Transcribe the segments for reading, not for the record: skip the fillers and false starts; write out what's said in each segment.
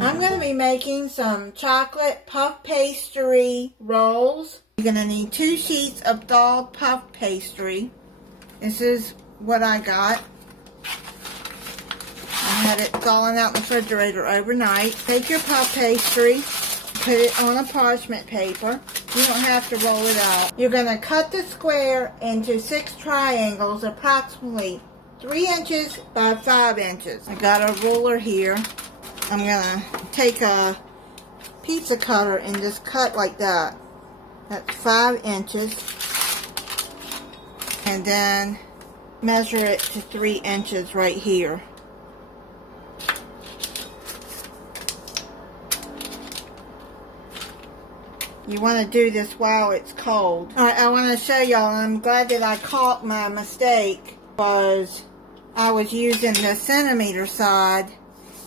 I'm going to be making some chocolate puff pastry rolls. You're going to need 2 sheets of thawed puff pastry. This is what I got. I had it thawing out in the refrigerator overnight. Take your puff pastry, put it on a parchment paper. You don't have to roll it out. You're going to cut the square into 6 triangles, approximately 3 inches by 5 inches. I got a ruler here. I'm going to take a pizza cutter and just cut like that. That's 5 inches. And then measure it to 3 inches right here. You want to do this while it's cold. Alright, I want to show y'all, I'm glad that I caught my mistake, because I was using the centimeter side,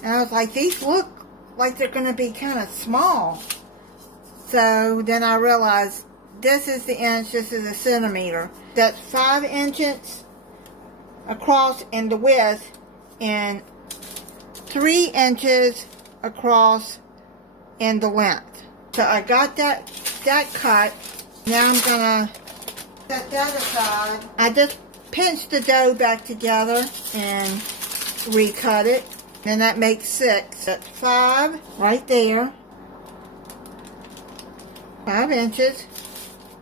and I was like, these look like they're going to be kind of small. So then I realized, this is the inch, this is a centimeter. That's 5 inches across in the width, and 3 inches across in the length. So I got that cut. Now I'm gonna set that aside. I just pinched the dough back together and recut it. And that makes 6. That's 5 right there. 5 inches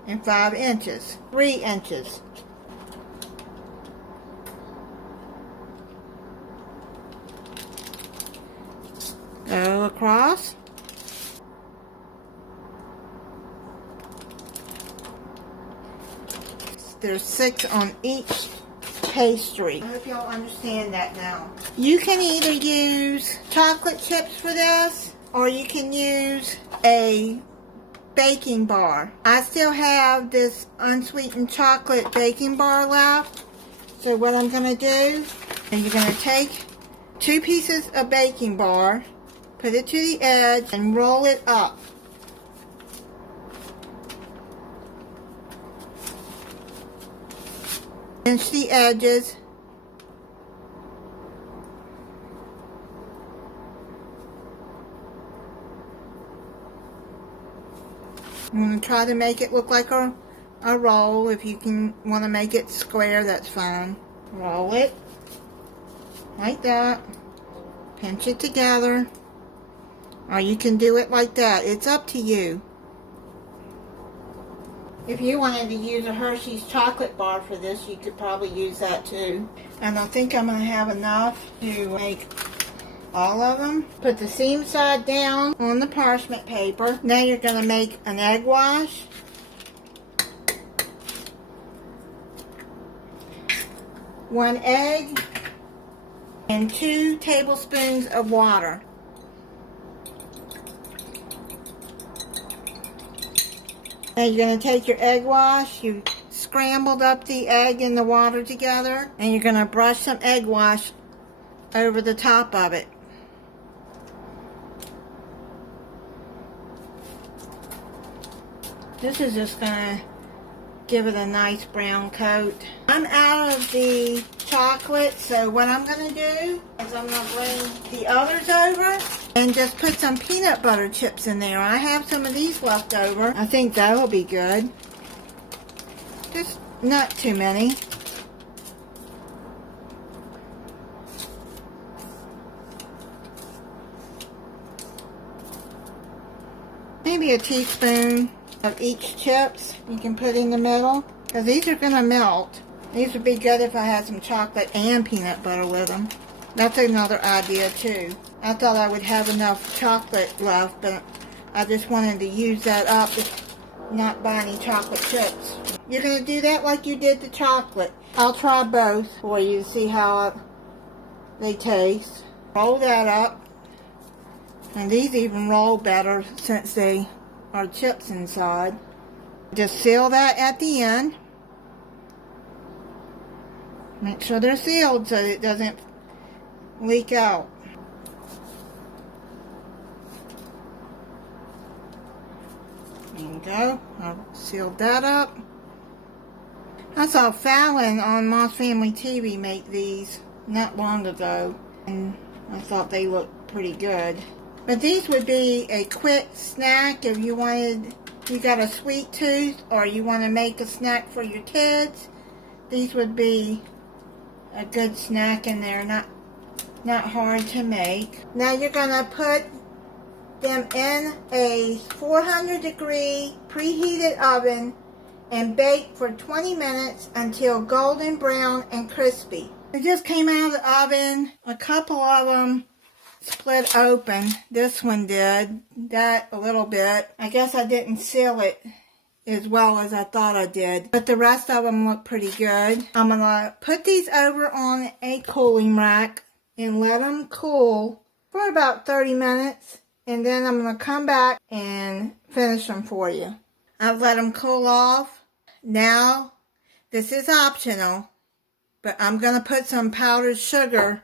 and 5 inches. 3 inches. Go across. There's 6 on each pastry. I hope y'all understand that now. You can either use chocolate chips for this, or you can use a baking bar. I still have this unsweetened chocolate baking bar left. So what I'm going to do, and you're going to take 2 pieces of baking bar, put it to the edge, and roll it up. Pinch the edges. I'm going to try to make it look like a roll. If you want to make it square, that's fine. Roll it like that. Pinch it together. Or you can do it like that. It's up to you. If you wanted to use a Hershey's chocolate bar for this, you could probably use that too. And I think I'm going to have enough to make all of them. Put the seam side down on the parchment paper. Now you're going to make an egg wash. One egg and 2 tablespoons of water. Now you're going to take your egg wash, you scrambled up the egg and the water together, and you're going to brush some egg wash over the top of it. This is just going to give it a nice brown coat. I'm out of the chocolate, so what I'm going to do is I'm going to bring the others over and just put some peanut butter chips in there. I have some of these left over. I think that will be good. Just not too many. Maybe a teaspoon of each chips you can put in the middle, because these are going to melt. These would be good if I had some chocolate and peanut butter with them. That's another idea too. I thought I would have enough chocolate left, but I just wanted to use that up and not buy any chocolate chips. You're going to do that like you did the chocolate. I'll try both for you to see how they taste. Roll that up. And these even roll better since they are chips inside. Just seal that at the end. Make sure they're sealed so it doesn't leak out. There you go. I've sealed that up. I saw Fallon on Moss Family TV make these not long ago, and I thought they looked pretty good. But these would be a quick snack if you got a sweet tooth or you want to make a snack for your kids. These would be a good snack in there, not hard to make. Now you're going to put them in a 400 degree preheated oven and bake for 20 minutes until golden brown and crispy. It just came out of the oven. A couple of them split open. This one did. That a little bit. I guess I didn't seal it as well as I thought I did. But the rest of them look pretty good. I'm going to put these over on a cooling rack and let them cool for about 30 minutes. And then I'm going to come back and finish them for you. I've let them cool off. Now, this is optional, but I'm going to put some powdered sugar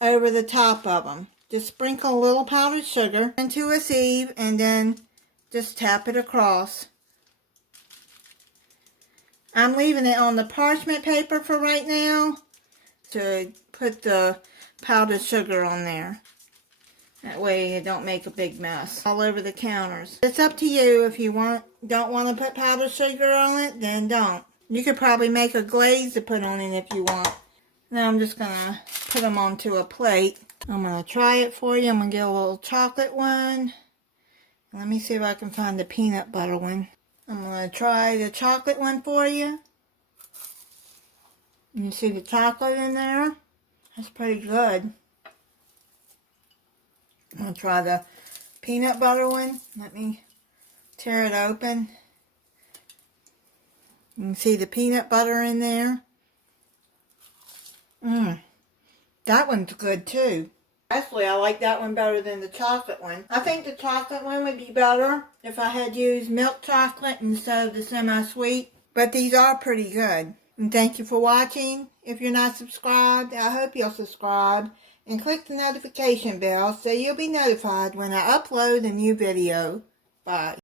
over the top of them. Just sprinkle a little powdered sugar into a sieve and then just tap it across. I'm leaving it on the parchment paper for right now to put the powdered sugar on there. That way it don't make a big mess all over the counters. It's up to you. If you don't want to put powdered sugar on it, then don't. You could probably make a glaze to put on it if you want. Now I'm just going to put them onto a plate. I'm going to try it for you. I'm going to get a little chocolate one. Let me see if I can find the peanut butter one. I'm going to try the chocolate one for you. You see the chocolate in there? That's pretty good. I'm going to try the peanut butter one. Let me tear it open. You can see the peanut butter in there. That one's good too. Actually, I like that one better than the chocolate one. I think the chocolate one would be better if I had used milk chocolate instead of the semi-sweet. But these are pretty good. And thank you for watching. If you're not subscribed, I hope you'll subscribe. And click the notification bell so you'll be notified when I upload a new video. Bye.